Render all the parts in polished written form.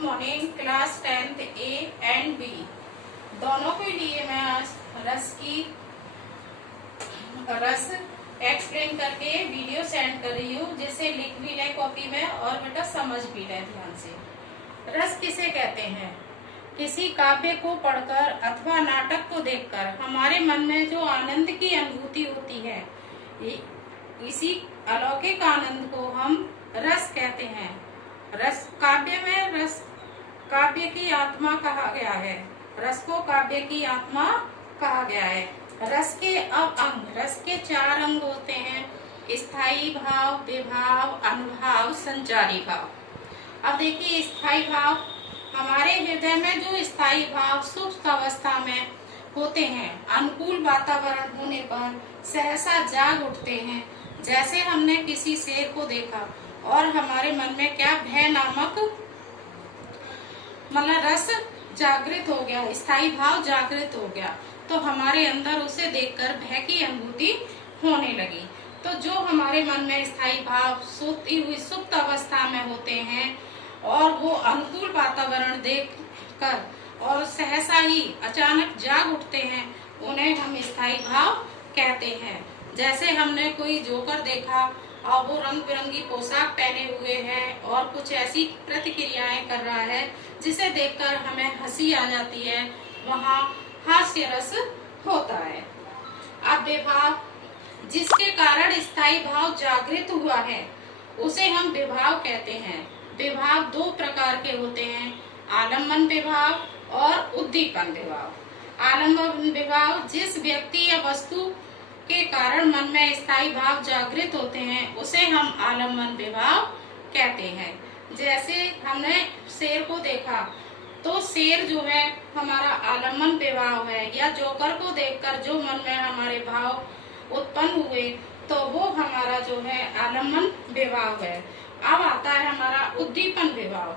Good morning class 10th A and B दोनों के लिए मैं आज रस एक्सप्लेन करके वीडियो सेंड कर रही हूँ, जिससे लिख भी ले कॉपी में और बेटा समझ भी ले ध्यान से। रस किसे कहते हैं? किसी काव्य को पढ़कर अथवा नाटक को देखकर हमारे मन में जो आनंद की अनुभूति होती है, इसी अलौकिक आनंद को हम रस कहते हैं। रस काव्य में रस काव्य की आत्मा कहा गया है। रस को काव्य की आत्मा कहा गया है। रस के अब अंग, रस के 4 अंग होते हैं: स्थायी भाव, विभाव, अनुभाव, संचारी भाव। अब देखिए, स्थायी भाव हमारे हृदय में जो स्थायी भाव सुप्त अवस्था में होते हैं, अनुकूल वातावरण होने पर सहसा जाग उठते हैं। जैसे हमने किसी शेर को देखा और हमारे मन में क्या भय नामक मतलब रस जागृत हो गया, स्थायी भाव जागृत हो गया, तो हमारे अंदर उसे देखकर भय की अनुभूति होने लगी। तो जो हमारे मन में स्थायी भाव सोती हुई सुप्त अवस्था में होते हैं और वो अनुकूल वातावरण देखकर और सहसा ही अचानक जाग उठते हैं, उन्हें हम स्थायी भाव कहते हैं। जैसे हमने कोई जोकर देखा और वो रंग बिरंगी पोशाक पहने हुए है और कुछ ऐसी प्रतिक्रियाएं कर रहा है जिसे देखकर हमें हंसी आ जाती है, वहाँ हास्य रस होता है। अब विभाव, जिसके कारण स्थायी भाव जागृत हुआ है, उसे हम विभाव कहते हैं। विभाव 2 प्रकार के होते हैं: आलम्बन विभाव और उद्दीपन विभाव। आलम्बन विभाव जिस व्यक्ति या वस्तु के कारण मन में स्थायी भाव जागृत होते हैं, उसे हम आलम्बन विभाव कहते हैं। जैसे हमने शेर को देखा तो शेर जो है हमारा आलम्बन विभाव है, या जोकर को देखकर जो मन में हमारे भाव उत्पन्न हुए तो वो हमारा जो है आलम्बन विभाव है। अब आता है हमारा उद्दीपन विभाव,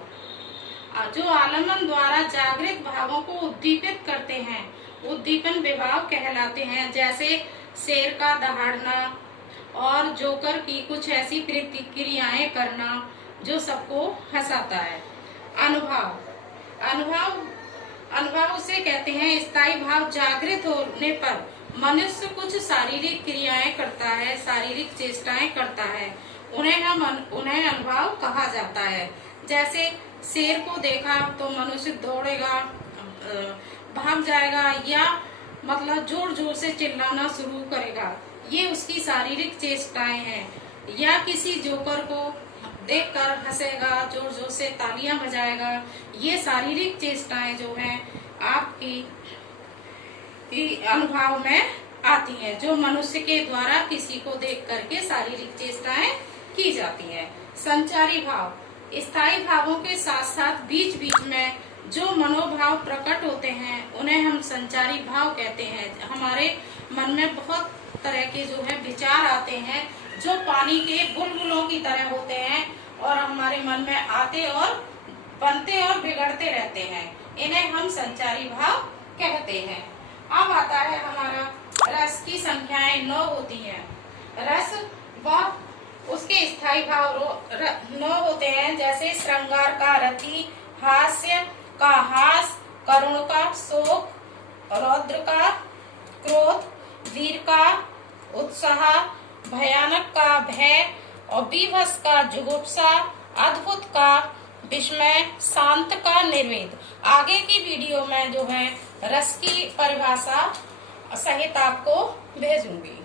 जो आलम्बन द्वारा जागृत भावों को उद्दीपित करते हैं, उद्दीपन विभाव कहलाते हैं। जैसे शेर का दहाड़ना और जोकर की कुछ ऐसी प्रतिक्रियाएं करना जो सबको हंसाता है। अनुभव, अनुभव उसे कहते हैं स्थायी भाव जागृत होने पर मनुष्य कुछ शारीरिक क्रियाएं करता है, शारीरिक चेष्टाएं करता है, उन्हें अनुभव कहा जाता है। जैसे शेर को देखा तो मनुष्य दौड़ेगा, भाग जाएगा, या मतलब जोर जोर से चिल्लाना शुरू करेगा, ये उसकी शारीरिक चेष्टाएं हैं। या किसी जोकर को देखकर हंसेगा, जोर जोर से तालियां बजाएगा, ये शारीरिक चेष्टाएं जो हैं आपकी अनुभव में आती हैं, जो मनुष्य के द्वारा किसी को देख करके शारीरिक चेष्टाएं की जाती हैं। संचारी भाव, स्थायी भावों के साथ साथ बीच बीच में जो मनोभाव प्रकट होते हैं, उन्हें हम संचारी भाव कहते हैं। हमारे मन में बहुत तरह के जो है विचार आते हैं, जो पानी के बुलबुलों की तरह होते हैं और हमारे मन में आते और बनते और बिगड़ते रहते हैं, इन्हें हम संचारी भाव कहते हैं। अब आता है हमारा रस की संख्याएं 9 होती हैं। रस व उसके स्थायी भाव 9 होते हैं। जैसे श्रृंगार का रति, हास्य का हास, करुण का शोक, रौद्र का क्रोध, वीर का उत्साह, भयानक का भय और बीभत्स का जुगुप्सा, अद्भुत का विस्मय, शांत का निर्वेद। आगे की वीडियो में जो है रस की परिभाषा सहित आपको भेजूंगी।